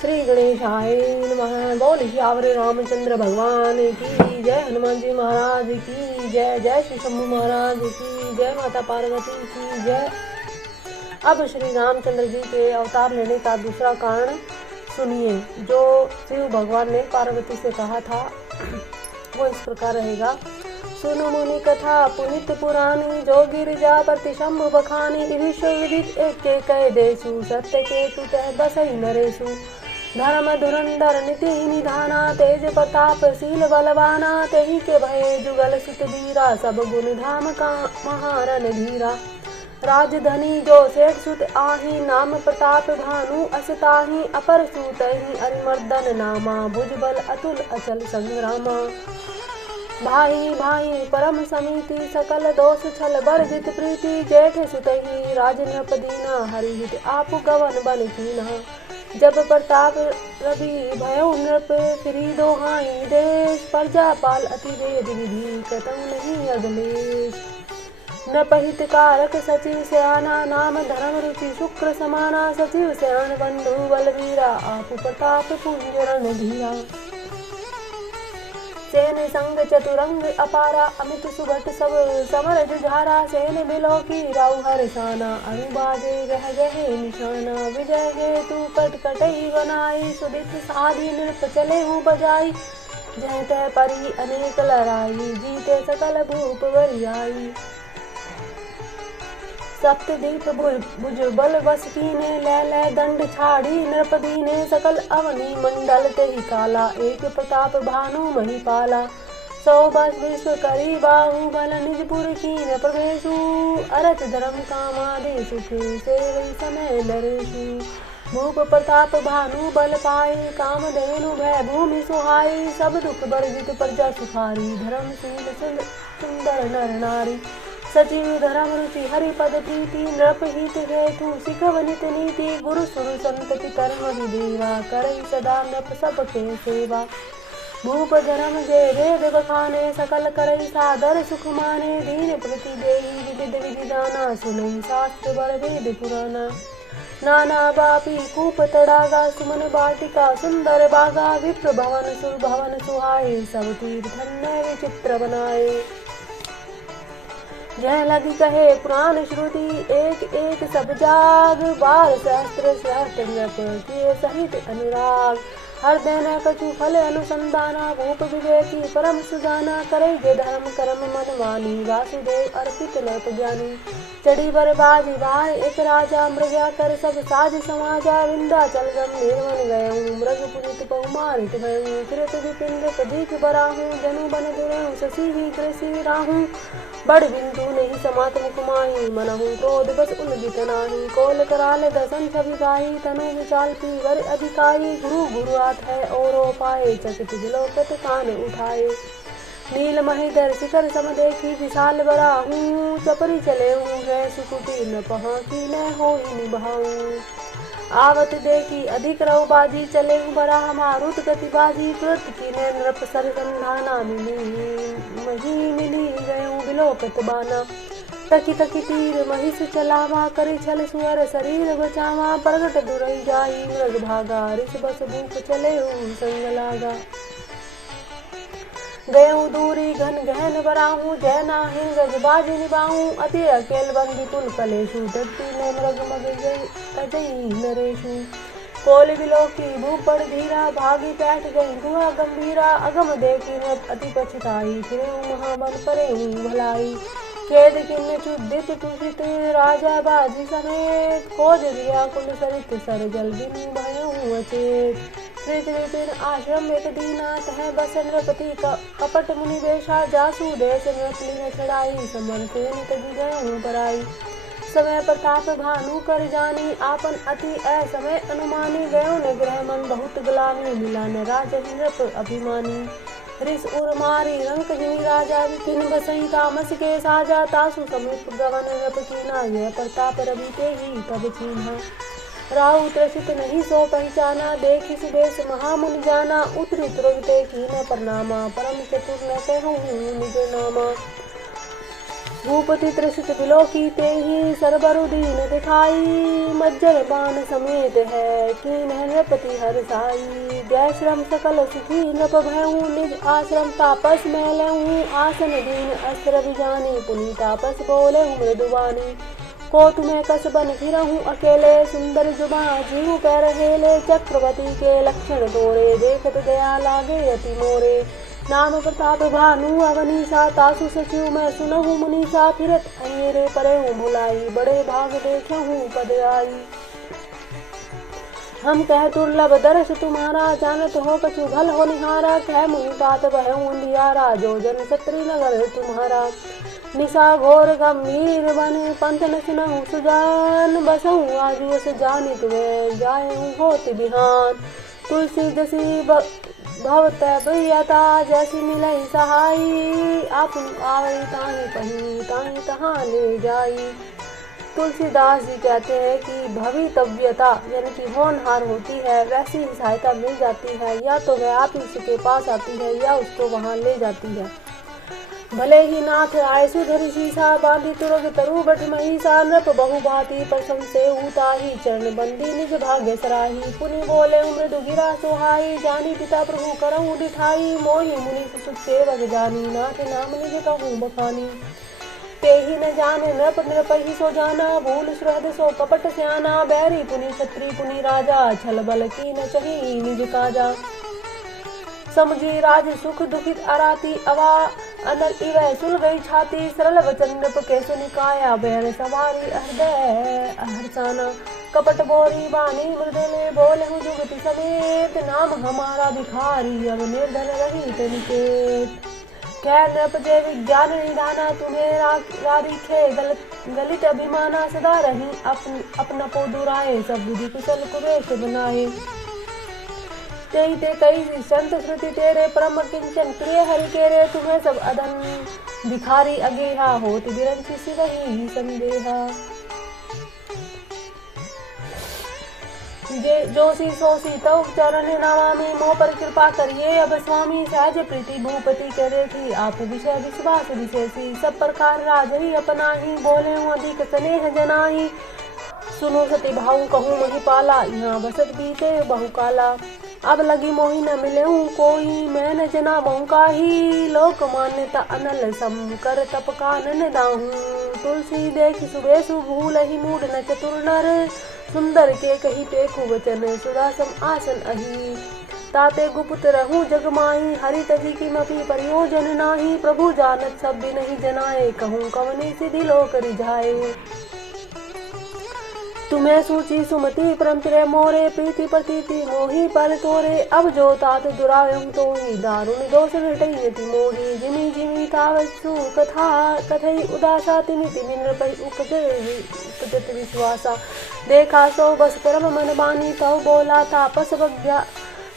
श्री गणेशाय नमः। बोल सियावर रामचंद्र भगवान की जय, हनुमान जी महाराज की जय, जय श्री शंभु महाराज की जय, माता पार्वती की जय। अब श्री रामचंद्र जी के अवतार लेने का दूसरा कारण सुनिए। जो शिव भगवान ने पार्वती से कहा था वो इस प्रकार रहेगा। सुनु मुनि कथा पुनित पुरानी, जो गिरिजापति शंभु बखानी। विश्व विदित एक कह देसु, सत्य के तु तह बसई नरेशु। धर्म धुरंधर नीति निधाना, तेज प्रताप शील बलवाना। तेहि के भय जुगल सुत धीरा, सब गुण धाम का महारन धीरा। राजधनी जो सेठ सुत आही, नाम प्रताप भानु असताही। अपर सुतहि अरिमर्दन नामा, भुजबल अतुल अचल संग्रामा। भाई भाई परम समिति, सकल दोष छल बरजित प्रीति। जेठ सुतहि राज नृप दीना, हरिहित आप गवन बन कीन्हा। जब प्रताप रवि भयो नृप, फिरी दोहाई देश। प्रजापाल अति वेद विधि, कतहु नहीं अगलेश। नृपहित कारक सचिव सयाना, नाम धर्म रुचि शुक्र समाना। सचिव सयान बंधु बलवीरा, आप प्रताप पुंजरण धीरा। सेन संग चतुरंग अपारा, अमित सुभट सब समर जुझारा। सेन बिलो की राउ हरसाना, अरुबाजे गह गहे निशाना। विजय हेतु कट कटई बनाई, सुदित साधी नृप चले हूँ बजाई। जय तय परी अनेक लड़ाई, जीते सकल भूप वरियाई। सप्तदीप भुजबल बस कीने, लय दंड छाड़ी नृपदीने। सकल अवनी मंडल तेहि काला, एक प्रताप भानु महिपाला। 100 बस विश्व करी बाहु, बल निजपुर कीन प्रवेशु। अरथ धर्म कामादि सुख, सेवई समय नरेशु। भूप प्रताप भानु बल पाई, कामधेनु भय भूमि सुहाई। सब दुख बरजित प्रजा सुखारी, धर्मशील सुंदर नर नारी। सचिव धर्म रुचि हरिपद प्रीति, नृप हित हेतु सिखव नित नीति। गुरु सुरु संत पितर देवा, करई सदा नृप सबके सेवा। भूप धर्म जय वेद बखाने, सकल करई सादर सुख माने। दीन प्रति देहि विविध विधि दाना, सुनई शास्त्र बर वेद पुराना। नाना बापी कूप तड़ागा, सुमन बाटिका सुंदर बागा। विप्र भवन सुर भवन सुहाए, सब तीर्थन्य विचित्र बनाए। जय लगी कहे पुराण श्रुति, एक एक सब जाग। 12 सहस्त्र सहस्त्र नृप किए सहित अनुराग। हर दिन कछु फल अनुसंधाना, भूप विवेकी परम सुजाना। करे जे धर्म कर्म मन मानी, वासुदेव अर्पित नृप ज्ञानी। चढ़ी बर बाजी भाई एक राजा, मृगा कर सब साज समाजा। विंध्याचल गम निर्वन गयऊँ, मृग पुनित बहुमारित भयऊँ। फिरत विपिन प्रदीप बराहूँ, जनु बन दुरहूँ शशि ही कृषि राहूँ। बड़ बिंदु नहीं समात मुख माही, मनहु क्रोध बस उलगित नाही। कोल कराल दसन छवि गाही, तनु विचाल पीवर अधिकारी। गुरु गुरु आत है और पाए, चकित बिलोकत कान उठाए। नील महिधर शिखर सम देखी, विशाल बराहूँ। चपरी चले हूँ है सुकुटी, न पहा की न हो निभाऊँ। आवत देखी अधिक रऊ बाजी, चले बरा मारुत गतिबाजी। तुरत की नृप सर संधाना, मही मिली गयऊँ बिलोकत बाना। तकी तकी तीर महिष चलावा, करे छल सुअर शरीर बचावा। प्रगट दुरई जाई मृग भागा, ऋष बस भूप चले संग लागा। गयऊँ दूरी घन गहन बराहूँ, जय नाहि गजबाज निबाहूँ। अति अकेल बंदी तुल कलेशु, दत्ती ने मृग मग अजई नरेशु। कोल बिलोकी भूप बड़ धीरा, भागी बैठ गई गुहा गंभीरा। अगम देखी नृप अति पछताई, फिरे महाबल परे भलाई। खेद किन्ने चुदित तुषित, राजा बाजी समेत। खोज दिया कुल सरित सर, जल बिनु भयऊँ अचेत। श्री विपिन आश्रम एक दीनाथ है, बस नृपति कपट मुनि वेशा। जासु देश नृपली चढ़ाई, समन सेन तजी गयऊँ बराई। समय प्रताप भानु कर जानी, आपन अति असमय अनुमानी। गयो न ग्रह मन बहुत गुलामी, मिला न राज नृप अभिमानी। ऋष उर मारी रंक जिनी राजा, विपिन बसई तामस के साजा। तासु समीप गवन नृप कीना, यह प्रताप रवि ते ही तब चीन्हा। राहु त्रसित नहीं सो पहचाना, देखी सुबेश महामुनि जाना। उतरि तुरंते कीन प्रणामा, परम चतुर न कहूँ निज नामा। भूपति त्रिषित बिलोकी तेहि सरबरु दीन दिखाई। मज्जर बाण समेत है कीन नृपति हरसाई। जय श्रम सकल सुखी नृप भयऊ निज आश्रम तापस मैं लहूँ। आसन दीन अस्त्र बिजानी पुनि तापस बोले मृदुवानी। को तुम्हें कस बन फिरहूँ अकेले सुंदर जुबा जीव पैर हेले। चक्रवर्ती के लक्षण तोरे देखत दया लागे अति मोरे। नाम प्रताप भानु अवनीसा तासु सचिव मैं सुनहु मुनीसा। फिरत अनेरे परे हूँ भुलाई बड़े भाग देखे हूँ पद आई। हम कह दुर्लभ दर्श तुम्हारा जानत हो कछु भल हो निहारा। कह मुनि तात बहूँ अंधियारा जो जन छत्री नगर तुम्हारा। निशा घोर गंभीर बने पंथ न सुनहु सुजान। बसहु आजुस जानी तुम्हें जायहूँ होत बिहान। तुलसी जसी भवत प्रियता जैसी मिलई सहाई। आप आवई ताहि कहीं ताहि तहाँ ले जाई। तुलसीदास जी कहते हैं कि भवितव्यता यानी कि होनहार होती है वैसी ही सहायता मिल जाती है। या तो वह आप ही उसके पास आती है या उसको वहाँ ले जाती है। भले ही नाथ आय सुधरि सीसा बांधी तुरग तरु बठ महिषा। नृप बहु भांति प्रसन्न से उताही चरण बंदी निज भाग्य सराही। पुनि बोले मृदु गिरा सोहाई जानी पिता प्रभु करऊँ डिठाई। मोहि मुनि सुख सेवक जानी नाथ नाम निज कहूँ बखानी। तेहि न जाने नृप नृपहि सो जाना भूल सुहृद सो कपट स्याना। बैरी पुनि छत्री पुनि राजा छल बल की न चही निज काजा। समुझी राज सुख दुखित अराती अवा अनल इवै सुल गई छाती। सरल वचन नृप के सुनिकाया बैर सवारी हृदय हर्षाना। कपट बोरी बानी मृदुले बोले हूँ जुगति समेत। नाम हमारा भिखारी अब निर्धन रही तनिकेत। कह नृप जय विज्ञान निधाना तुम्हें रारीखे गलित अभिमाना। सदा रही अपना पो दुराए सब विधि कुशल कुबेश बनाए। तेहि ते कई संत श्रुति तेरे परम किंचन प्रिय हरि केरे। तुम्हें सब अधन भिखारी अगेहा होत बिरंची सिवहि संदेहा। जोशी सोशी तव चरण नमामि मोह पर कृपा करिए अब स्वामी। सहज प्रीति भूपति करे थी आप विषय विश्वास विशेषी। सब प्रकार राज ही अपना ही बोले हूँ अधिक स्नेह जनाही। सुनो सती भाऊ कहूँ महिपाला यहाँ बसत बीते बहुकाला। अब लगी मोहि न मिले हूँ कोई मैं न जना बहु काही। लोक मान्यता अनल सम कर तप कानन दाहूँ। तुलसी देख सुबेसु भूल ही मूड न चतुर नर। सुंदर के कही टेकु वचन सुधा सम आसन अही। ताते गुप्त रहूं जग माही हरि तजी की मपी प्रयोजन नाही। प्रभु जानत सब भी नहीं जनाए कहूँ कवनी सिधि लोक रिझाए। तुम्हें सूची सुमति परम प्रिय मोरे प्रीति प्रतीति मोहि पर तोरे। अब जो तात दुरायम तो ही दारुण दोष घटयति मोहि। जिमि जिमि तावत्सु कथा कथई उदासा तिमिति विनृपहि उपजत विश्वासा। देखा सो बस परम मन बानी तव बोला तापस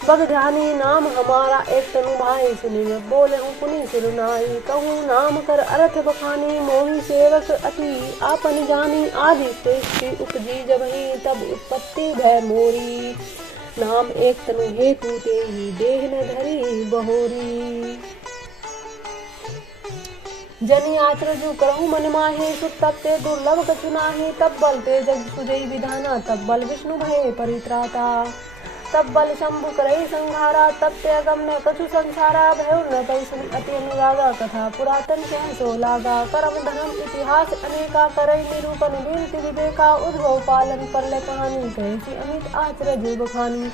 बग ध्यानी। नाम हमारा एक तनु भाई सुनि बोले हूँ पुनि सिरुनाई। कहूँ नाम कर अर्थ बखानी मोहि सेवक अति आपन जानी। आदि सृष्टि उपजी जबहि तब उत्पत्ति भय मोरी। नाम एक तनु हेतु तेहि देह न धरी बहोरी। जनि आचरजु करहु मन माहे सुत तब ते दुर्लभ कछु नाहि। तब बल ते जग सुजई विधाना तब बल विष्णु भय परित्राता। तब बल शंभु करई संहारा तब ते अगम्य कछु संसारा। भयो न पै सुनि अति अनुरागा कथा पुरातन कह सो लागा। करम धर्म इतिहास अनेका करई निरूपण वीरति विवेका। उद्भव पालन परले कहानी कैसी अमित आचरज बखानी।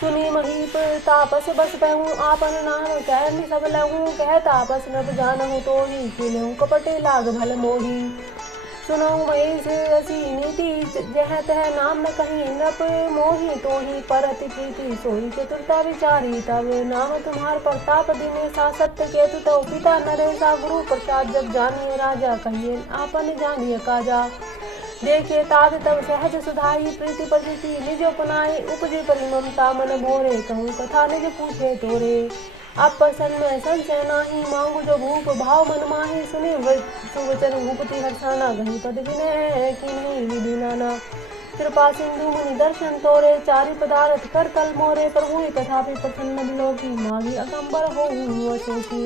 सुनी महीप तापस बस पहूँ आपन नाम कह सब लहूँ। कह तापस नभ जानहु तो ही खिलहूँ कपटे लाग भल मोही। सुनो महेश असी नीति जह तह नाम न कहीं नप मोहि। तो ही परति प्रीति सोई चतुरता विचारी तब। नाम तुम्हार प्रताप दिने सा सत्य केतु तो पिता नरेशा। गुरु प्रसाद जब जानिए राजा कहिए आपन जानिए काजा। देखे तात तब सहज सुधाई प्रीति प्रतीति निज अपनाई। उपजे परि ममता मन भोरे कहूँ कथा निज पूछे तोरे। आप प्रसन्न में संशय नाही मांगू जो भूप भाव मन माही। सुने सुवचन भूपति हर्षाना गही पद विनय की नहीं विधि नाना। कृपा सिंधु मुनि दर्शन तोरे चारि पदार्थ कर तल मोरे। प्रभु तथापि प्रसन्न बिलोकी मागी अकंबर हो सोची।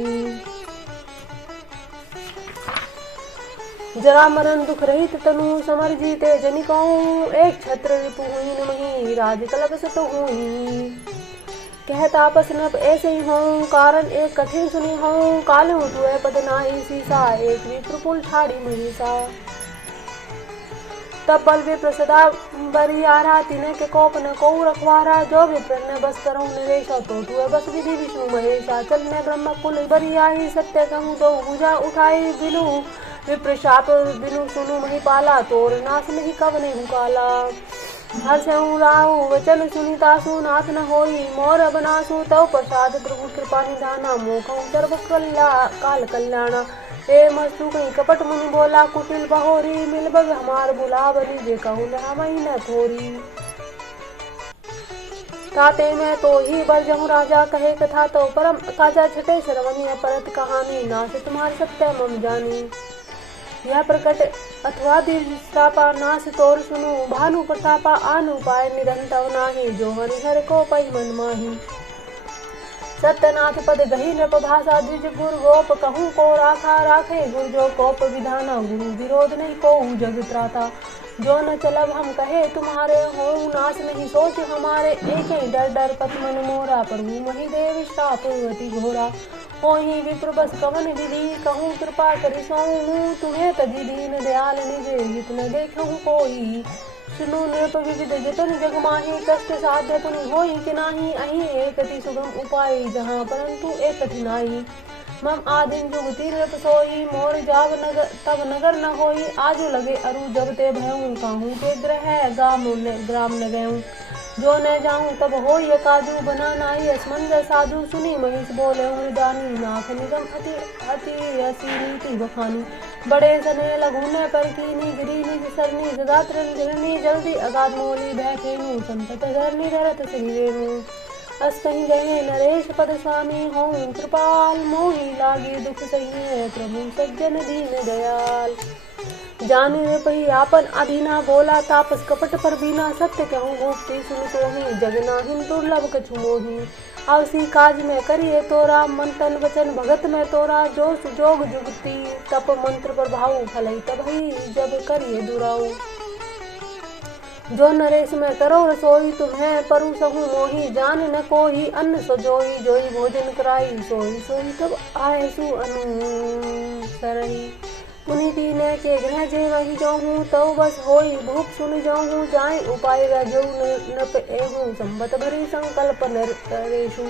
जरा मरण दुख रहित तनु समर जीते जनिकों, एक छत्र रिपु हुई मही राज कलब सत हुई। कह तापस नप ऐसे ही हों, कारण एक कठिन सुनी हों, काल तुए पद नाई सीसा, एक विप्रपुल ठाड़ी महिषा। तब बल विप्र सदा बरियारा, तिने के कोप न को रखवारा, जो विप्र ने बस करूं निवेशा, तो तुए बस विधि विष्णु महेशा। चल मैं ब्रह्म कुल बरियाई, सत्य कहूँ तो भुजा उठाई, बिनु विप्र शाप बिनु सुनु महिपाला, तोर नाश नहीं कब नहीं काला। हर्ष राहु वचन सुनितासु, नाथ न होई मोर बनासु, तव प्रसाद प्रभु कृपा निधाना, मोखं सर्व काल कल्याणा। ए मस्तु कहीं कपट मुनि बोला, कुटिल बहोरी, मिल बग हमार बुलावनी, जे कहूँ हमई न थोरी। ताते मैं तो ही बर जहूँ राजा, कहे कथा तो परम काजा, छठे श्रवणी अपरत कहानी, नाश तुम्हार सत्य मम जानी। यह प्रकट अथवा दिव्यपा, नाश तोर सुनु, भानु प्रतापा, आनु पाय निरंतव नाही, जो हरिहर को पै मन माही। सत्यनाथ पद गही नृप भाषा, द्विज गुरु गोप कहूँ को राखा, राखे गुरु जो कोप विधाना, गुरु विरोध नहीं को जग त्राता। जो न चलब हम कहे तुम्हारे, हो नाश नहीं सोच हमारे, एक ही डर डर पत मन मोरा, प्रभु मही देव श्राप अति घोरा। हो ही विप्र बस कवन विधि, कहूँ कृपा करि सोऊँ, तुम्हें तजी दीन दयाल निजे, हित न देखूँ कोई। सुनु नृप विविध जतन जग माही, कष्ट साध्य पुनि होई कि नाही, अहि एक अति सुगम उपाय, जहाँ परंतु एक कठिनाई। मम आदिन जुगति नृप सोई, मोर जाव नगर तब नगर न होई, आजु लगे अरु जब ते भयऊँ, काहू के ग्रह ग्राम न गयूँ। जो न जाऊँ तब होई काजू, बना नाई असमंज साधु, सुनी महिष बोले मृदानी, नाथ निगम अति असी नीति बखानी। बड़े सने लगुने पर कीनी, गिरी निज सरनी, सदा धरनी, जल्दी अगाध मोली, भय खेनु संतत धरनी, धरत श्री रेणु। अस कहीं गए नरेश पद स्वामी, हों कृपाल मोहि लागे दुख सही, प्रभु सज्जन दीन दयाल। जाने ने पही आपन अधीना, बोला तापस कपट पर बीना, सत्य कहूँ गोप्ती सुन सोही, जग नाहिन दुर्लभ कछु मोही। अवसी काज में करिए तोरा, मन तन वचन भगत में तोरा, जो सुजोग जुगती तप मंत्र प्रभाव, फलई तबही जब करिए दुराऊ। जो नरेश में करो रसोई, तुम्हें परु सहु मोही, जान न कोई अन्न सजोई, जोई भोजन कराई, सोई सोई तब आए सु अनुसरही। पुनि दीने के ग्रह जे वही जाऊँ, तव बस होई भूप सुन जाऊँ, जाए उपाय जो नप एहूँ, संबत भरी संकल्प नरेशु।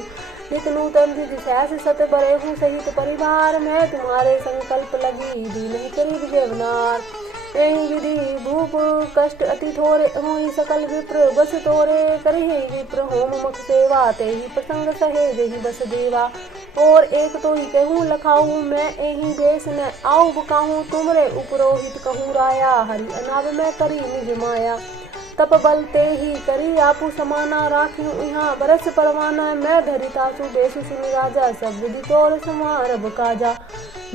नित नूतन विधि सहस सत बरेहूँ, सहित परिवार में तुम्हारे संकल्प लगी, दी नहीं करी विजयवनार। एहि विधि भूप कष्ट अति थोरे, हुई सकल विप्र बस तोरे, करी विप्र होम मुख सेवा, ते ही प्रसंग सहे जही बस देवा। और एक तो ही कहूँ लखाऊँ, मैं एहि देश न आऊ बकाऊँ, तुमरे उपरोहित कहूँ राया, हरि अनाव में करी निज माया। तप बल ते ही करी आपू समाना, राखियूँ यहाँ बरस परवाना, मैं धरितासु बेसु सुनि राजा, सब विधि तोर समारभ काजा।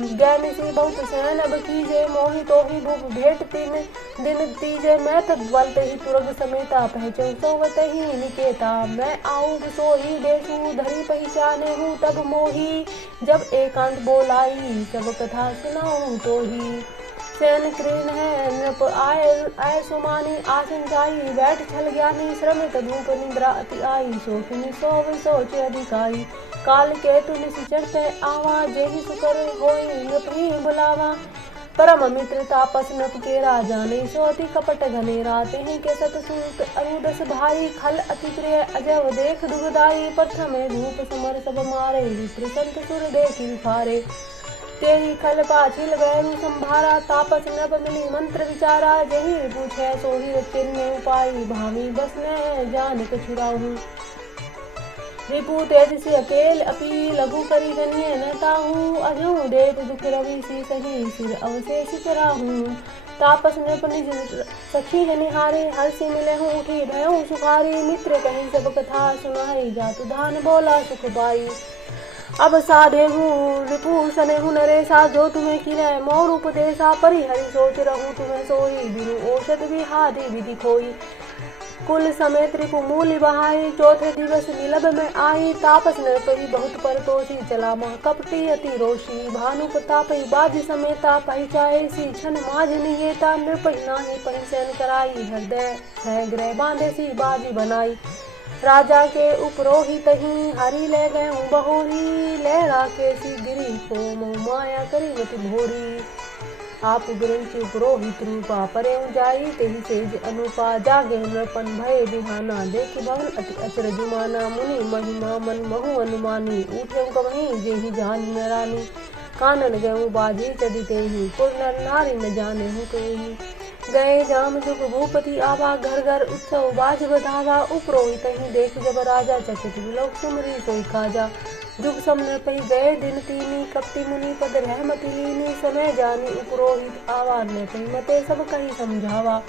ज्ञान से बहुत सहन अब कीजे, मोहि तो ही भूप भेंट तीन दिन तीजे, मैं तद बल ते ही तुरग समेता, पहचऊँ सोवत ही निकेता। मैं आऊँ सोई देसु धरी पहचाने हूँ, तब मोही जब एकांत बोलाई, सब कथा सुनाऊँ तो ही। सैन कृन है नृप आय सुमानी, आसन जाई बैठ छल ज्ञानी, श्रमित धूप निद्रा अति आई, सोखिनी सोव सोच अधिकारी। काल के तु निश्चरते आवा, जेहि सुकर होई नृप ही बुलावा। परम मित्र तापस नृप के राजा, नहीं सोती कपट घनेरा, तेहि के सत सूत अरुदस भाई, खल अति प्रिय अजब देख दुखदाई। प्रथम धूप समर सब मारे, विप्र संत सुर देखि विखारे। तेहि खल पाछिल वैरु संभारा, तापस नभ मिली मंत्र विचारा, जही पूछे सोही चिन्ह उपाय, भावी बस न जान कछुराहू। रिपु तेज से अकेल अपी, लघु करी गनिये न ताहू, अजू देख दुख रवि सी सही, सिर अवशेष कराहू। तापस नृप निज सखी है निहारे, हर्षि मिले हूँ उठी भयऊ सुखारी, मित्र कहीं सब कथा सुनाई, जातु धान बोला सुख पाई। अब साधे हूँ रिपु सने हूँ नरेशा, जो तुम्हें किने मोर उपदेशा, परिहरि सोच रहूँ तुम्हें सोई, बिनु औषध विहादि विधि खोई। कुल समेत रिपु मूल बहाई। चौथे दिवस निलभ में आई। तापस नृपहि बहुत परतोषी। चला मह कपटी अति रोषी। भानु प्रतापहि बाजी समेता। पहिचाए सी छन माझ निहेता। नृपहि नाही पहिसैन कराई। हृदय है ग्रह बांधे सी बाजी बनाई। राजा के उपरोहित ही हरि ले गए बहोरी। ले राके सी गिरी को माया करी मति भोरी। आप बिरंच पुरोहित रूपा परे जाई। तेहि सेज अनुपा जागे नृपन भय बिहाना। देख भवन अति अचरज माना। मुनि महिमा मन महु अनुमानी। उठे कवहीं जेहि जानी न रानी। कानन गए बाजी चदिते ही। पुर नर नारी न जाने हूँ कहीं। गए जाम जुग भूपति आवा। घर घर उत्सव बाज बधावा। उपरोहित ही देख जब राजा। चकित विलोक सुमरी सोई काजा। जुग सम नृपहि गए दिन तीनी। कपटी मुनि पद रहमति लीनी। समय जानी उपरोहित आवा। नृपहि मते सब कही समझावा।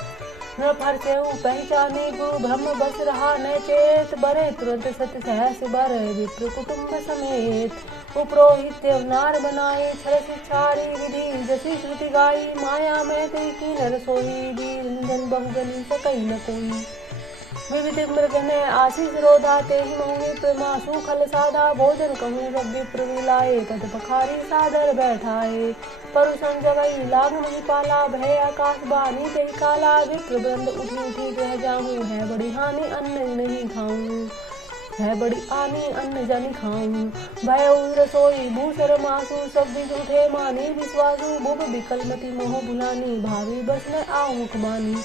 नृप हर्षेउ पहचाने गुरु ब्रह्म बस रहा न चेत। बरे तुरंत सत सहस बर विप्र कुटुंब समेत। उपरोहित नार बनाए छल शिक्षारी विधि। जसी श्रुति गाई माया में तेई की नर सोई। वीर जन बहुजनी सकई न कोई। विविध मृग ने आशीष रोधा। तेहि महु प्रमासु खल साधा। भोजन कहूँ सब विप्र मिलाए। तद पखारी सादर बैठाए। परु संजवई लाग मही पाला। भय आकाश बानी तेहि काला। विप्र वृंद उठी उठी ग्रह जाऊँ। है बड़ी हानि अन्न नहीं खाऊं। है बड़ी आनी अन्न जन खाऊं। भय रसोई भूसर मासु। सब दिज उठे मानी विश्वासु। भुव विकल मति मोह भुलानी। भावी बस न आऊ मुख मानी।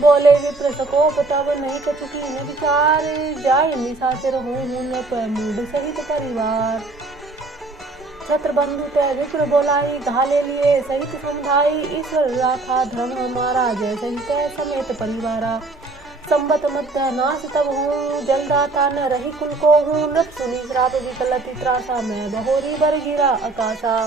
बोले विप्र सकोप तब नहीं कछुकी न विचार। जाय निशाचर हूँ नृप मूढ़ सहित परिवार। छत्र बंधु तय विप्र बोलाई। घाले लिए सहित समुदाई। ईश्वर राखा धर्म हमारा। जय सहित समेत परिवारा। संबत मध्य नाश तब हूँ। जलदाता न रही कुल को हूँ। नृप सुनी श्राप विकल अति त्रासा। मैं बहोरी बर गिरा आकाशा।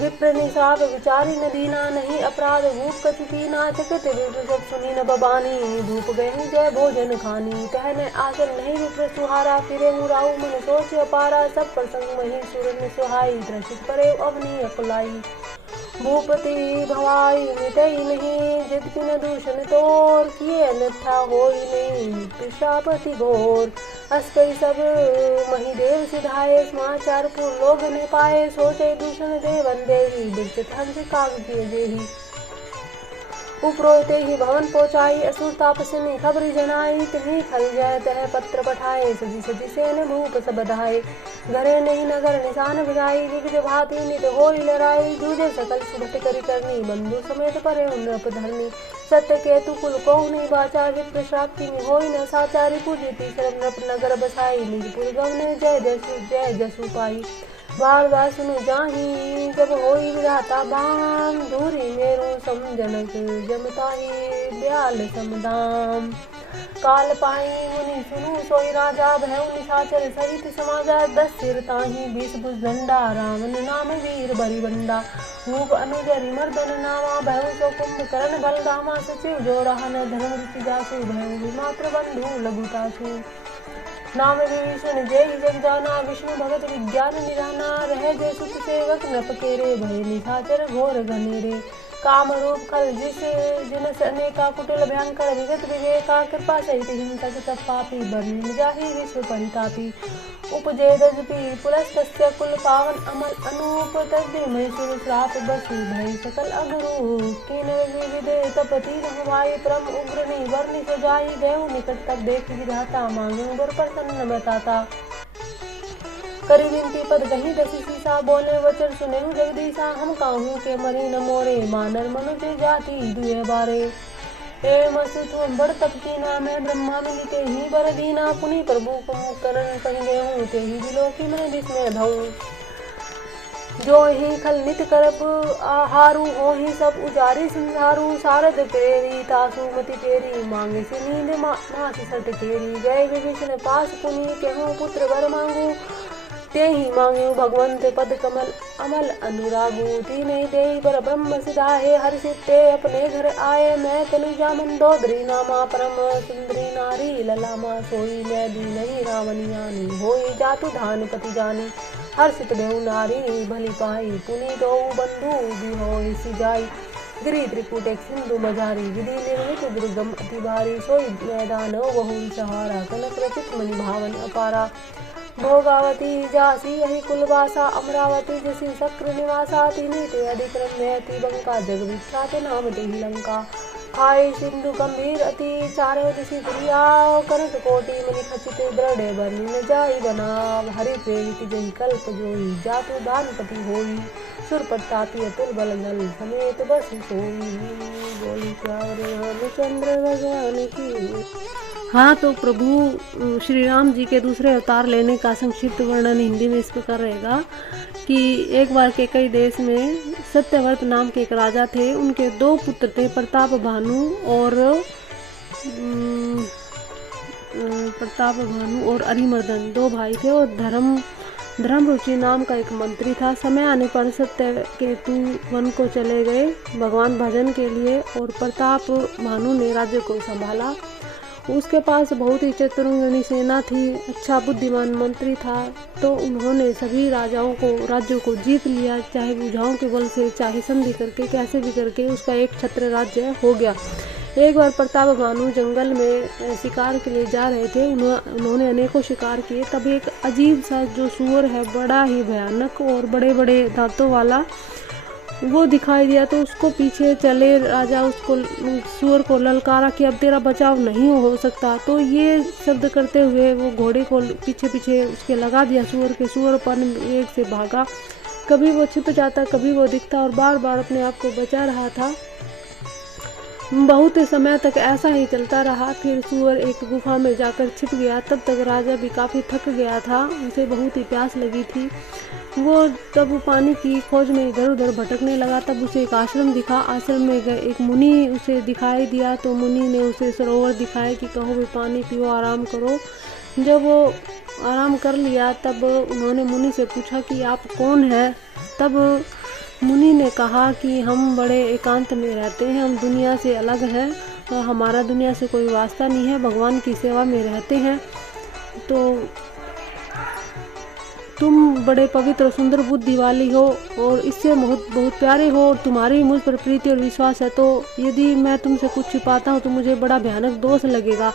विप्र निशाप विचारी न दीना। नहीं अपराध भूप कचुकीना। चकित विप्र सब सुनी न बबानी। धूप गए जय भोजन खानी। कहने आसन नहीं विप्र सुहारा। फिरे हूँ राहु मन सोच अपारा। सब प्रसंग मही सुर ने सुहाई। त्रसित परे अवनी अकुलाई। भूपति भवाई मिटई नहीं। जिद न दूषण तोर। किए अन्यथा होई नहीं। पिशापति घोर। अस कई सब महिदेव सिधाए। समाचार पुर लोग ने पाए। सोचे दूषण दे वंदेही। विरचित हंस काग किए जेही। उपरोहिते ही भवन पहुँचाई। असुर तापसिनी खबरी जनाई। तिन्ही खल जय तह पत्र पठाए। सजी सजी सेन भूप सब बधाए। घरे नहीं नगर निशान भिगाई। विविध भांति नित होई लड़ाई। जूझे सकल सुभट करी करनी। बंधु समेत परे नृप धरनी। सत्य केतु कुल को नहीं बाचा। विप्र श्राप्ति में होई न साचा। रिपुजीति शरम नृप नगर बसाई। निजपुर गवने जय जसु पाई। बार सुनु जाही जब होई विधाता बाम। दूरी मेरु समझनक जमताही ब्याल समदाम। काल पाई मुनि सुनु सोई राजा। भयउ निशाचर सहित समाजा। 10 सिर ताही 20 भुज दंडा। रावण नाम वीर बरी बंडा। रूप अनुजरि मर्दन नामा। भयउ सो कुंभकर्ण बलदामा। सचिव जो रहन धर्म रुचि जासु। भयउ विमात्र बंधु लघुतासु। नाम विभीषण जेहि जग जाना। विष्णु भगत विज्ञान निधाना। रहे जे सुत सेवक नृप केरे। भय निशाचर घोर घनेरे। काम रूप खल जिनस अनेका। कुटिल भयंकर विगत विवेका। कृपा सहित हिंसक सब पापी। बर्निन जाहि विश्व परितापी। उपजे दजपि पुलस्तस्य कुल पावन। अमल अनूप तस्दि महिषुर श्राप बसु। भय सकल अगरूप। किन्नर विविध तपति नहुवाई। परम उग्रनी वर्णि सजाई। देहु निकट तब देख विधाता। मांगू बर प्रसन्न बताता। करी विनती पद कहीं दसी सीसा। बोले वचन सुनेहु जगदीसा। हम काहू के मरी न मोरे। मानर मनुष्य जाति दुए बारे। तुम बड़ तप कीना। मैं ब्रह्मा मिलिते ही बर दीना। पुनि प्रभु को करण कहीं गए। ते ही बिलो की मैं जिसमें भऊ। जो ही खल नित करप आहारू। हो ही सब उजारी सिंहारू। सारद पेरी तासु मति पेरी। मांगे से नींद नास सट केरी। गए विभीषण पास पुनि केहूँ पुत्र वर मांगू। ते ही मांगे भगवंत पद कमल अमल अनुरागु। तीनहि देहि पर ब्रह्म सिधाए। हर्षित ते अपने घर आए। मैं तनुजा मंदोदरी नामा। परम सुंदरी नारी ललामा। सोई मैं दी नहीं रावणियानी। होई जातु धान पति जानी। हर्षित बेहु नारी भली पाई। पुनि दो बंधु भी होई सिजाई। गिरि त्रिपुट एक सिंधु मझारी, विधि निर्मित दुर्गम अति भारी, सोई मैदान बहु सहारा, कनक रचित मणि भावन अपारा। भोगावती जासी यही कुलवासा, अमरावती जसी शक्र निवासा, तीनी ते अधिक्रम में बंका, जग विख्यात नाम देहि लंका। खाई सिंधु गंभीर अति, चारों दिशि दुरिया, कनक कोटि मणि खचित, दृढ़ बनी न जाई बनाव। हरि प्रेरित जहि कल्प जोई, जातु दानपति होई, सुर प्रतापी अतुल बल जल समेत बस सोई। बोली प्यारे रामचंद्र भगवान की। हाँ, तो प्रभु श्री राम जी के दूसरे अवतार लेने का संक्षिप्त वर्णन हिंदी में इस प्रकार रहेगा कि एक बार के कई देश में सत्यव्रत नाम के एक राजा थे। उनके दो पुत्र थे, प्रताप भानु और अरिमर्दन, दो भाई थे। और धर्मरुचि नाम का एक मंत्री था। समय आने पर सत्यकेतु वन को चले गए भगवान भजन के लिए, और प्रताप भानु ने राज्य को संभाला। उसके पास बहुत ही चतुरंगिणी सेना थी, अच्छा बुद्धिमान मंत्री था। तो उन्होंने सभी राज्यों को जीत लिया, चाहे भुजाओं के बल से, चाहे संधि करके, कैसे भी करके उसका एक छत्र राज्य हो गया। एक बार प्रताप भानु जंगल में शिकार के लिए जा रहे थे। उन्होंने अनेकों शिकार किए। तब एक अजीब सा जो सूअर है, बड़ा ही भयानक और बड़े बड़े दांतों वाला, वो दिखाई दिया। तो उसको पीछे चले राजा, उसको सूअर को ललकारा कि अब तेरा बचाव नहीं हो सकता। तो ये शब्द करते हुए वो घोड़े को पीछे पीछे उसके लगा दिया सूअर के। सूअर अपन एक से भागा, कभी वो छिप जाता, कभी वो दिखता, और बार बार अपने आप को बचा रहा था। बहुत समय तक ऐसा ही चलता रहा। फिर सूअर एक गुफा में जाकर छिप गया। तब तक राजा भी काफ़ी थक गया था, उसे बहुत ही प्यास लगी थी। वो तब पानी की खोज में इधर उधर भटकने लगा। तब उसे एक आश्रम दिखा। आश्रम में गए एक मुनि उसे दिखाई दिया। तो मुनि ने उसे सरोवर दिखाया कि कहो भी पानी पियो, आराम करो। जब वो आराम कर लिया तब उन्होंने मुनि से पूछा कि आप कौन हैं। तब मुनि ने कहा कि हम बड़े एकांत में रहते हैं, हम दुनिया से अलग हैं, हमारा दुनिया से कोई वास्ता नहीं है, भगवान की सेवा में रहते हैं। तो तुम बड़े पवित्र और सुंदर बुद्धि वाली हो और इससे बहुत प्यारे हो, और तुम्हारी मुझ पर प्रीति और विश्वास है। तो यदि मैं तुमसे कुछ छिपाता हूँ तो मुझे बड़ा भयानक दोष लगेगा।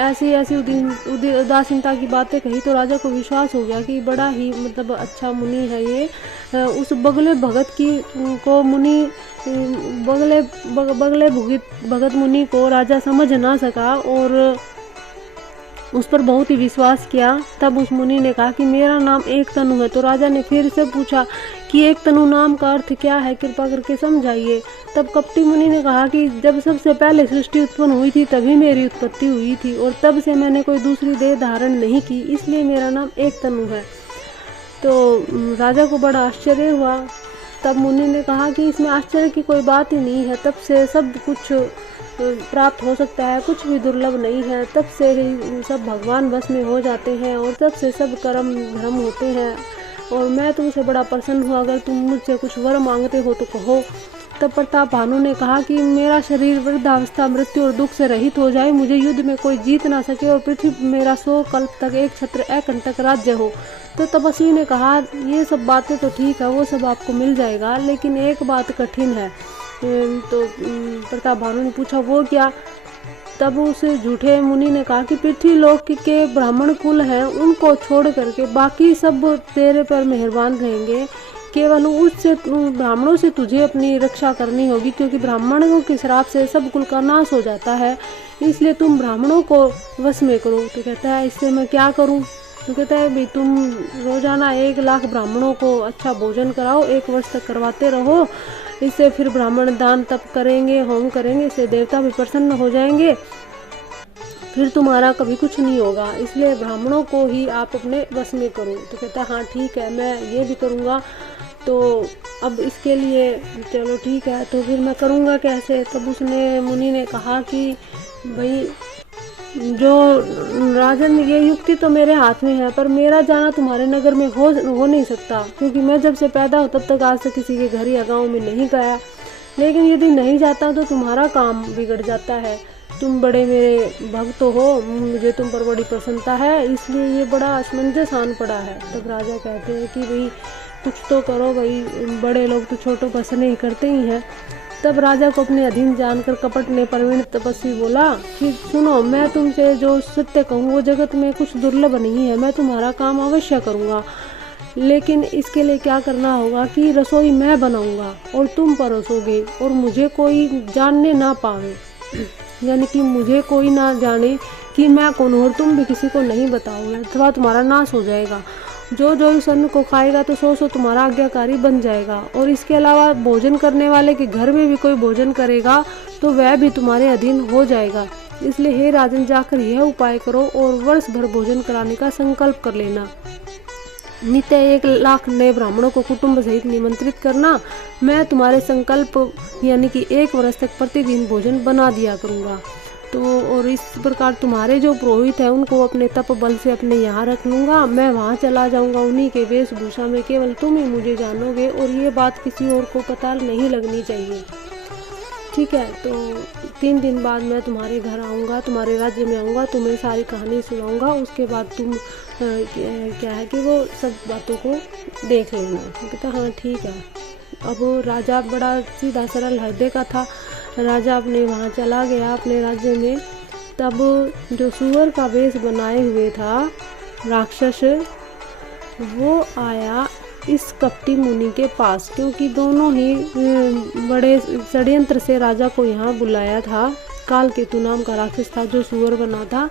ऐसी उदासीनता की बातें कही तो राजा को विश्वास हो गया कि बड़ा ही अच्छा मुनि है ये। उस बगले भगत भगत मुनि को राजा समझ ना सका और उस पर बहुत ही विश्वास किया। तब उस मुनि ने कहा कि मेरा नाम एक तनु है। तो राजा ने फिर से पूछा कि एक तनु नाम का अर्थ क्या है, कृपा करके समझाइए। तब कपटी मुनि ने कहा कि जब सबसे पहले सृष्टि उत्पन्न हुई थी तभी मेरी उत्पत्ति हुई थी, और तब से मैंने कोई दूसरी देह धारण नहीं की, इसलिए मेरा नाम एक तनु है। तो राजा को बड़ा आश्चर्य हुआ। तब मुनि ने कहा कि इसमें आश्चर्य की कोई बात ही नहीं है, तब से सब कुछ प्राप्त हो सकता है, कुछ भी दुर्लभ नहीं है। तब से ही सब भगवान बस में हो जाते हैं और तब से सब कर्म धर्म होते हैं, और मैं तुमसे बड़ा प्रसन्न हूँ। अगर तुम मुझसे कुछ वर मांगते हो तो कहो। तब प्रताप भानु ने कहा कि मेरा शरीर वृद्धावस्था, मृत्यु और दुख से रहित हो जाए, मुझे युद्ध में कोई जीत ना सके, और पृथ्वी मेरा 100 कल्प तक एक छत्र अकंटक राज्य हो। तो तपस्वी ने कहा ये सब बातें तो ठीक है, वो सब आपको मिल जाएगा, लेकिन एक बात कठिन है। तो प्रताप भानु ने पूछा वो क्या। तब उस झूठे मुनि ने कहा कि पृथ्वी लोक के ब्राह्मण कुल हैं, उनको छोड़ करके बाकी सब तेरे पर मेहरबान रहेंगे। केवल उससे ब्राह्मणों से तुझे अपनी रक्षा करनी होगी, क्योंकि ब्राह्मणों के श्राप से सब कुल का नाश हो जाता है, इसलिए तुम ब्राह्मणों को वश में करो। तो कहता है इससे मैं क्या करूं। तो कहता है भाई तुम रोजाना 1 लाख ब्राह्मणों को अच्छा भोजन कराओ, 1 वर्ष तक करवाते रहो। इससे फिर ब्राह्मण दान तप करेंगे, होम करेंगे, इससे देवता भी प्रसन्न हो जाएंगे, फिर तुम्हारा कभी कुछ नहीं होगा, इसलिए ब्राह्मणों को ही आप अपने वश में करो। तो कहता है हाँ ठीक है, मैं ये भी करूँगा। तो अब इसके लिए चलो ठीक है, तो फिर मैं करूँगा कैसे। तब उसने मुनि ने कहा कि भाई जो राजन, ये युक्ति तो मेरे हाथ में है, पर मेरा जाना तुम्हारे नगर में हो नहीं सकता, क्योंकि मैं जब से पैदा हूँ तब तक आज तक किसी के घर या गाँव में नहीं गया। लेकिन यदि नहीं जाता तो तुम्हारा काम बिगड़ जाता है, तुम बड़े मेरे भक्त हो, मुझे तुम पर बड़ी प्रसन्नता है, इसलिए ये बड़ा असमंजस आन पड़ा है। तब राजा कहते हैं कि भाई कुछ तो करो भाई, बड़े लोग तो छोटों पर स्नेह करते ही हैं। तब राजा को अपने अधीन जानकर कपट ने प्रवीण तपस्वी बोला कि सुनो, मैं तुमसे जो सत्य कहूँ वो जगत में कुछ दुर्लभ नहीं है। मैं तुम्हारा काम अवश्य करूँगा, लेकिन इसके लिए क्या करना होगा कि रसोई मैं बनाऊंगा और तुम परोसोगे, और मुझे कोई जानने ना पावे, यानी कि मुझे कोई ना जाने कि मैं कौन हूँ, और तुम भी किसी को नहीं बताओगे, अथवा तुम्हारा नाश हो जाएगा। जो जो इस अन्न को खाएगा तो सो तुम्हारा आज्ञाकारी बन जाएगा। और इसके अलावा भोजन करने वाले के घर में भी कोई भोजन करेगा तो वह भी तुम्हारे अधीन हो जाएगा। इसलिए हे राजन, जाकर यह उपाय करो और वर्ष भर भोजन कराने का संकल्प कर लेना। नित्य 1 लाख नए ब्राह्मणों को कुटुंब सहित निमंत्रित करना। मैं तुम्हारे संकल्प यानी कि 1 वर्ष तक प्रतिदिन भोजन बना दिया करूँगा। तो और इस प्रकार तुम्हारे जो पुरोहित है उनको अपने तप बल से अपने यहाँ रख लूँगा। मैं वहाँ चला जाऊँगा, उन्हीं के वेशभूषा में केवल तुम ही मुझे जानोगे, और ये बात किसी और को पता नहीं लगनी चाहिए। ठीक है, तो 3 दिन बाद मैं तुम्हारे घर आऊँगा, तुम्हारे राज्य में आऊँगा, तुम्हें सारी कहानी सुनाऊँगा। उसके बाद तुम क्या है कि वो सब बातों को देख लेना। कहता हाँ ठीक है। अब राजा बड़ा सीधा सरल हृदय का था। राजा अपने वहाँ चला गया अपने राज्य में। तब जो सुअर का वेश बनाए हुए था राक्षस, वो आया इस कपटी मुनि के पास, क्योंकि दोनों ही बड़े षड्यंत्र से राजा को यहाँ बुलाया था। कालकेतु नाम का राक्षस था जो सुअर बना था।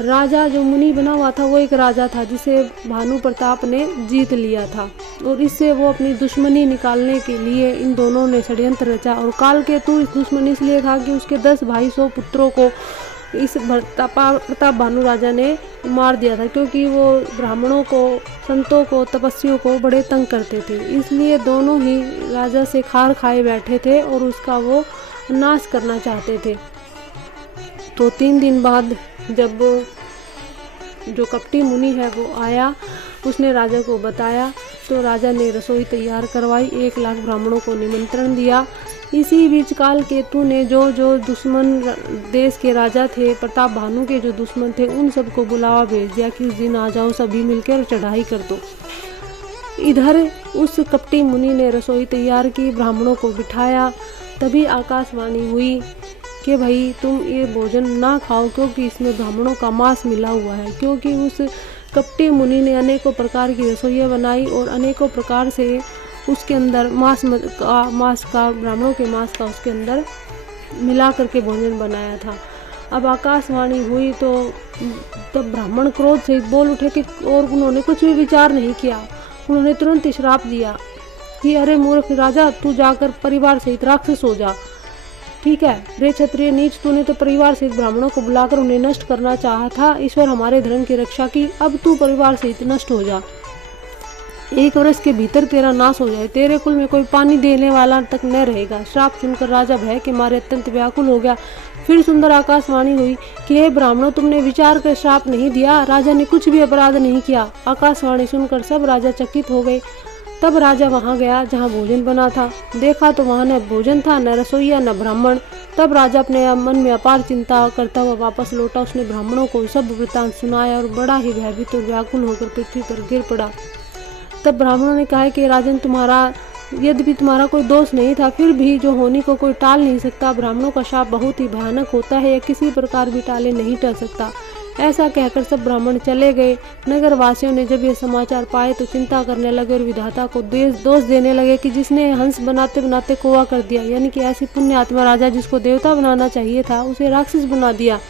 राजा जो मुनि बना हुआ था वो एक राजा था जिसे भानु प्रताप ने जीत लिया था, और इससे वो अपनी दुश्मनी निकालने के लिए इन दोनों ने षड्यंत्र रचा। और कालकेतु इस दुश्मनी इसलिए था कि उसके 10 भाई 100 पुत्रों को इस प्रताप भानु राजा ने मार दिया था, क्योंकि वो ब्राह्मणों को, संतों को, तपस्वियों को बड़े तंग करते थे। इसलिए दोनों ही राजा से खार खाए बैठे थे और उसका वो नाश करना चाहते थे। तो 3 दिन बाद जब जो कपटी मुनि है वो आया, उसने राजा को बताया, तो राजा ने रसोई तैयार करवाई, 1 लाख ब्राह्मणों को निमंत्रण दिया। इसी बीच कालकेतु ने जो जो दुश्मन देश के राजा थे, प्रताप भानु के जो दुश्मन थे, उन सबको बुलावा भेज दिया कि उस दिन आ जाओ सभी मिलकर चढ़ाई कर दो। इधर उस कपटी मुनि ने रसोई तैयार की, ब्राह्मणों को बिठाया। तभी आकाशवाणी हुई कि भाई तुम ये भोजन ना खाओ, क्योंकि इसमें ब्राह्मणों का मांस मिला हुआ है। क्योंकि उस कपटी मुनि ने अनेकों प्रकार की रसोइयाँ बनाई और अनेकों प्रकार से उसके अंदर मांस का ब्राह्मणों के मांस का उसके अंदर मिला करके भोजन बनाया था। अब आकाशवाणी हुई तो तब ब्राह्मण क्रोध से बोल उठे कि, और उन्होंने कुछ भी विचार नहीं किया, उन्होंने तुरंत श्राप दिया कि अरे मूर्ख राजा, तू जाकर परिवार सहित राक्षस हो जा। ठीक है रे क्षत्रिय नीच, तूने तो परिवार सहित ब्राह्मणों को बुलाकर उन्हें नष्ट करना चाहा था। ईश्वर हमारे धर्म की रक्षा की, अब तू परिवार सहित नष्ट हो जा। 1 वर्ष के भीतर तेरा नाश हो जाए, तेरे कुल में कोई पानी देने वाला तक न रहेगा। श्राप सुनकर राजा भय के मारे अत्यंत व्याकुल हो गया। फिर सुंदर आकाशवाणी हुई कि हे ब्राह्मणों, तुमने विचार कर श्राप नहीं दिया, राजा ने कुछ भी अपराध नहीं किया। आकाशवाणी सुनकर सब राजा चकित हो गए। तब राजा वहां गया जहां भोजन बना था। देखा तो वहां न भोजन था, न रसोईया, न ब्राह्मण। तब राजा अपने मन में अपार चिंता करता हुआ वापस लौटा। उसने ब्राह्मणों को सब वृत्तांत सुनाया और बड़ा ही भयभीत और व्याकुल होकर पृथ्वी पर गिर पड़ा। तब ब्राह्मणों ने कहा कि राजन, यद्यपि तुम्हारा कोई दोष नहीं था, फिर भी जो होने को कोई टाल नहीं सकता। ब्राह्मणों का शाप बहुत ही भयानक होता है, यह किसी प्रकार भी टाले नहीं टल सकता। ऐसा कहकर सब ब्राह्मण चले गए। नगर वासियों ने जब ये समाचार पाए तो चिंता करने लगे और विधाता को दोष देने लगे कि जिसने हंस बनाते बनाते कौवा कर दिया, यानी कि ऐसी पुण्य आत्मा राजा जिसको देवता बनाना चाहिए था उसे राक्षस बना दिया।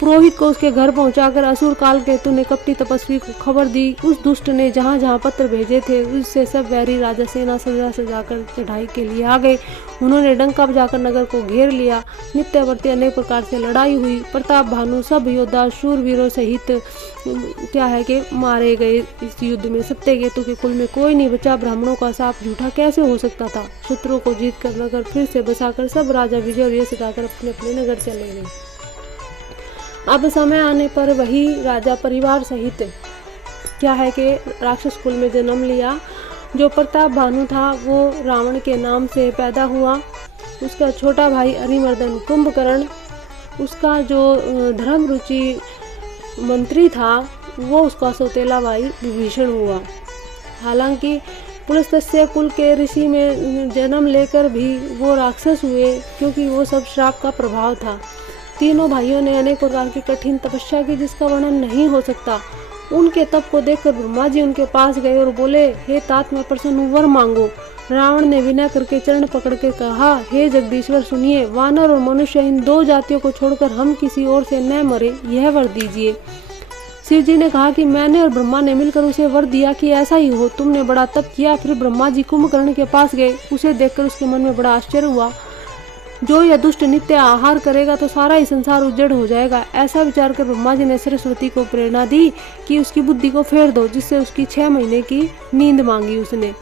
पुरोहित को उसके घर पहुंचाकर असुर कालकेतु ने कपटी तपस्वी को खबर दी। उस दुष्ट ने जहां जहां पत्र भेजे थे उससे सब वैरी राजा सेना सजाकर चढ़ाई के लिए आ गए। उन्होंने डंका बजाकर नगर को घेर लिया। नित्यवर्ती अनेक प्रकार से लड़ाई हुई। प्रताप भानु सब योद्धा शूरवीरों सहित क्या है कि मारे गए। इस युद्ध में सत्यकेतु के कुल में कोई नहीं बचा। ब्राह्मणों का साप झूठा कैसे हो सकता था। शत्रुओं को जीत कर नगर फिर से बसाकर सब राजा विजय और यश गाकर अपने अपने नगर चले गए। अब समय आने पर वही राजा परिवार सहित क्या है कि राक्षस कुल में जन्म लिया। जो प्रताप भानु था वो रावण के नाम से पैदा हुआ। उसका छोटा भाई अरिमर्दन कुंभकर्ण, उसका जो धर्म रुचि मंत्री था वो उसका सौतेला भाई विभीषण हुआ। हालांकि पुलस्त्य कुल के ऋषि में जन्म लेकर भी वो राक्षस हुए, क्योंकि वो सब श्राप का प्रभाव था। तीनों भाइयों ने अनेक प्रकार की कठिन तपस्या की, जिसका वर्णन नहीं हो सकता। उनके तप को देखकर ब्रह्मा जी उनके पास गए और बोले, हे तात, मैं प्रसन्न हूँ, वर मांगो। रावण ने विनय करके चरण पकड़ के कहा, हे जगदीश्वर सुनिए, वानर और मनुष्य इन दो जातियों को छोड़कर हम किसी और से न मरे, यह वर दीजिए। शिव जी ने कहा कि मैंने और ब्रह्मा ने मिलकर उसे वर दिया कि ऐसा ही हो। तुमने बड़ा तप किया। फिर ब्रह्मा जी कुंभकर्ण के पास गए। उसे देखकर उसके मन में बड़ा आश्चर्य हुआ। जो यह दुष्ट नित्य आहार करेगा तो सारा ही संसार उजड़ हो जाएगा। ऐसा विचार कर ब्रह्मा जी ने सरस्वती को प्रेरणा दी कि उसकी बुद्धि को फेर दो, जिससे उसकी 6 महीने की नींद मांगी उसने।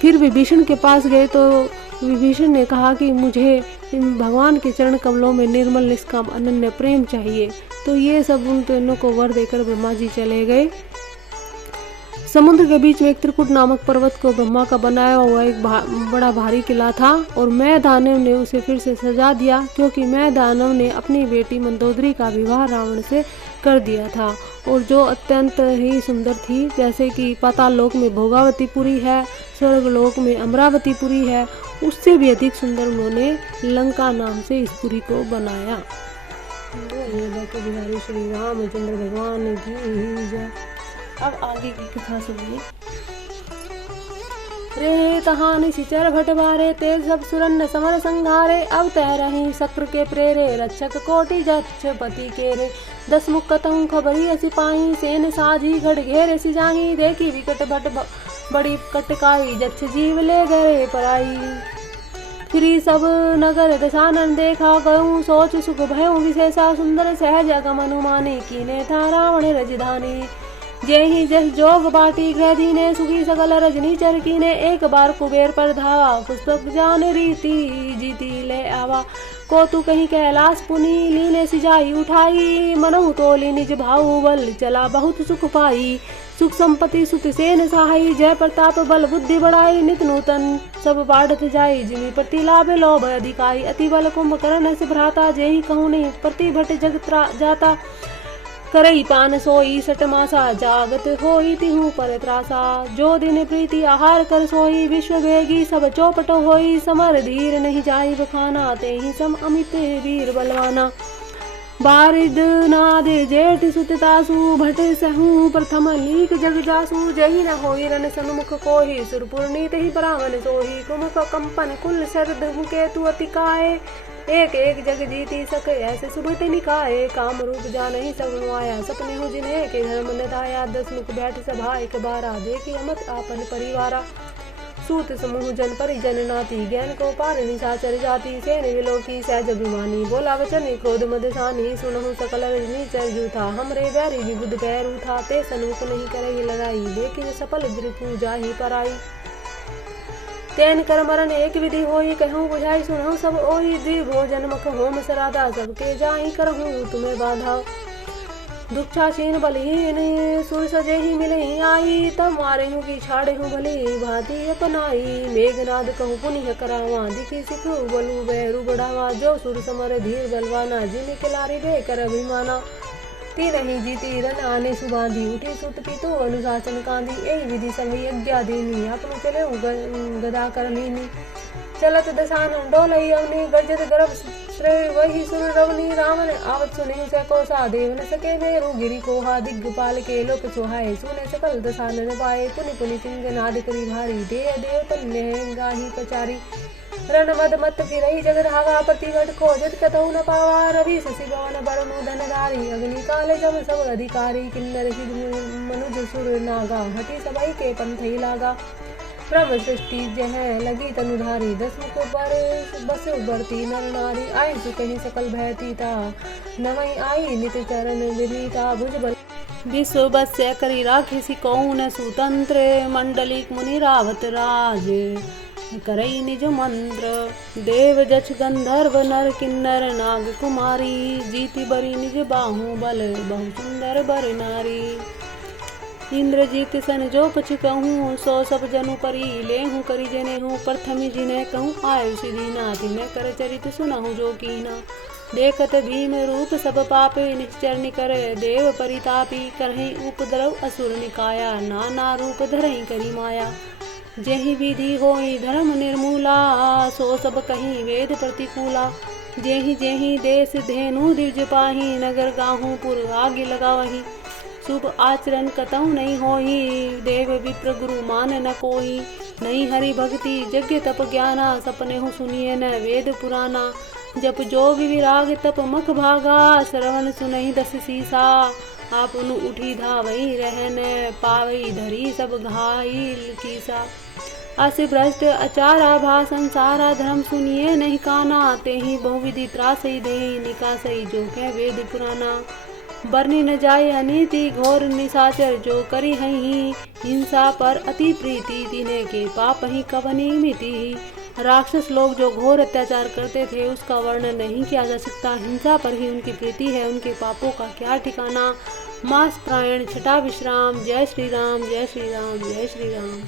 फिर विभीषण के पास गए तो विभीषण ने कहा कि मुझे भगवान के चरण कमलों में निर्मल निष्काम अनन्य प्रेम चाहिए। तो ये सब उन तीनों को वर देकर ब्रह्मा जी चले गए। समुद्र के बीच में एक त्रिकुट नामक पर्वत को ब्रह्मा का बनाया हुआ एक बड़ा भारी किला था, और मैं दानव ने उसे फिर से सजा दिया, क्योंकि मैं दानव ने अपनी बेटी मंदोदरी का विवाह रावण से कर दिया था, और जो अत्यंत ही सुंदर थी, जैसे कि पाताल लोक में भोगावतीपुरी है, स्वर्ग लोक में अमरावतीपुरी है, उससे भी अधिक सुंदर उन्होंने लंका नाम से इस पुरी को बनाया। बिहारी श्री रामचंद्र भगवान की जय। अब आगे की कथा सुनिए। रे तहान शिचर भटवारे, तेज सब सुरन समर संघारे, अब तय रही शक्र के प्रेरे, रक्षक कोटि जच्छ पति केरे, 10 मुख कतहु खबरी सिपाही, सेन साझी घड़ घेरे सिजाही, देखी विकट भट बड़ी कटकाई, जच्छ जीव ले गए पराई। फिरी सब नगर दशानन देखा, गऊ सोच सुख भयउ विशेषा, सुंदर सहज अगम अनुमानी, कीने था रावण रजधानी। जय ही जस जोग बाटी गृह दीने, सुखी सकल रजनी चर कीने, एक बार कुबेर पर धावा, पुस्तक जान रीति जीती ले आवा। को तू कहीं कैलाश पुनी, लीने सिजाई उठाई, मनहु तोली निज भाऊ, बल चला बहुत सुख पाई। सुख संपत्ति सुत सेन सहाई, जय प्रताप बल बुद्धि बढ़ाई, नित नूतन सब बाढ़त जाई, जिमि प्रति लाभ लोभ अधिकाई। अति बल कुंभकर्ण से भ्राता, जेहि कहूँ नहीं प्रति भट जग जाता, करई पान सोई सट मासा, जागत होई तिहु पर त्रासा। जो दिन प्रीति आहार कर सोई, विश्व वेगी सब चौपट होई, समर धीर नहीं जाई बखाना, ते ही सम अमित वीर बलवाना। बारिद नाद जेठ सुत तासु, भट सहु प्रथम लीक जग जासु, जही न होई रन सन्मुख कोहि, सुरपुर नीत ही ब्राह्मण सोही। कुमुख कंपन कुल शरद केतु अति काय, एक एक जग जीती सके ऐसे सुभट निकाय। काम रूप जानहि सब माया, सपने हो जिन्हें के धर्म निधाया, 10 मुख बैठ सभा एक बारा, देखी अमत आपन परिवारा। सूत समूह जन परिजन नाती, ज्ञान को पार निशाचर जाति, सेन विलोकी सहज अभिमानी, बोला वचन क्रोध मदसानी, सुनहु सकल रजनी चर जूथा, हमरे बैरी विबुध पैरू था, ते सन्मुख नहीं करई लड़ाई, देखी सफल द्रिपु जाहि पराई। तेन कर मरण एक विधि होई, कहूँ बुझाई सुनहु सब ओई, द्विभोजन मख होम सराधा, सबके जाहि करहूँ तुम्हें बाधा। दुक्षासीन बलहीन सुर सजे ही मिले आई, तब मारे हूँ की छाड़े हूँ भली भांति अपनाई। मेघनाद कहूँ पुनिह करावा, दिखी सिख बलु बैरु बढ़ावा, जो सुर समर धीर बलवाना, जिन किलारी बेकर अभिमाना। तीन ही जीती रन आने सुबांधी, उठी सुत पीतो अनुशासन कांधी, यही विधि सब यज्ञा दीनी, अपनु चले गदा कर लीनी। चलत दशानन डोलई अवनी, गर्जत गर्भ श्रेय वही सुर रवनी, रावण आवत सुने उसे कोसा, देव न सके मेरु गिरि कोहा, दिग्गपाल के लोक सोहाए, सुने सकल दशानन पाए, पुनि पुनि सिंह नाद करी भारी, देव देव तन्ने गाही पचारी। रण मद मत फिरई जग धावा, प्रतिघट खोजत कतहु न पावा, रवि शशि भवन बरनु धनधारी, अग्नि काले जम सब अधिकारी, किन्नर सिद्ध मनुज सुर नागा, हटी सबई के पंथई लागा। ब्रह्म सृष्टि जह लगी तनुधारी, 10 मुख पर बस उबरती नर नारी, आई सुकहि सकल भयतीता, नवई आई नित चरण विनीता। भुजबल विश्व बस्य करी राखिसी, कौन सुतंत्र, मंडलिक मुनि रावत राज, करई निज मंत्र। देव जछ गंधर्व नर किन्नर नाग कुमारी, जीति बरी निज बाहु बल, बहु सुंदर बर नारी। इंद्रजीत सन जो पछ कहूँ, सो सब जनु परी, लेहूँ करी जने हूँ, प्रथमी जिन्हें कहूँ, आयु सिद्धि मैं कर चरित सुनहु जो कीना। देखत भीम रूप सब पापे, निश्चर निकर देव परितापी, करहि उपद्रव असुर निकाया, नाना रूप धरहि करी माया। जेहि विधि होई धर्म निर्मूला, सो सब कहीं वेद प्रतिकूला। जेहि जेहि देश धेनु दिव्य पाही, नगर गाहू पुर आगे लगावही। शुभ आचरण कतहु नहीं होई, देव विप्र गुरु मान न कोई। नहीं हरि भक्ति यज्ञ तप ज्ञाना, सपने हो सुनिए न वेद पुराना। जप जोग विराग तप मख भागा, श्रवण सुनहि दस सीसा। आपनु उठी धावई रहन, पावई धरी सब घायल कीसा। अस भ्रष्ट अचारा भा संसारा, धर्म सुनिए नहीं काना। तेहि बहुविधि त्रासई दे, निकासई जो कह वेद पुराना। बरनी न जाय अनीति घोर निशाचर, जो करी हहीं हिंसा पर अति प्रीति। तिन्हें के पाप ही कवनी मिति। राक्षस लोग जो घोर अत्याचार करते थे, उसका वर्णन नहीं किया जा सकता। हिंसा पर ही उनकी प्रीति है, उनके पापों का क्या ठिकाना। मास प्रायण छठा विश्राम। जय श्री राम, जय श्री राम, जय श्री राम।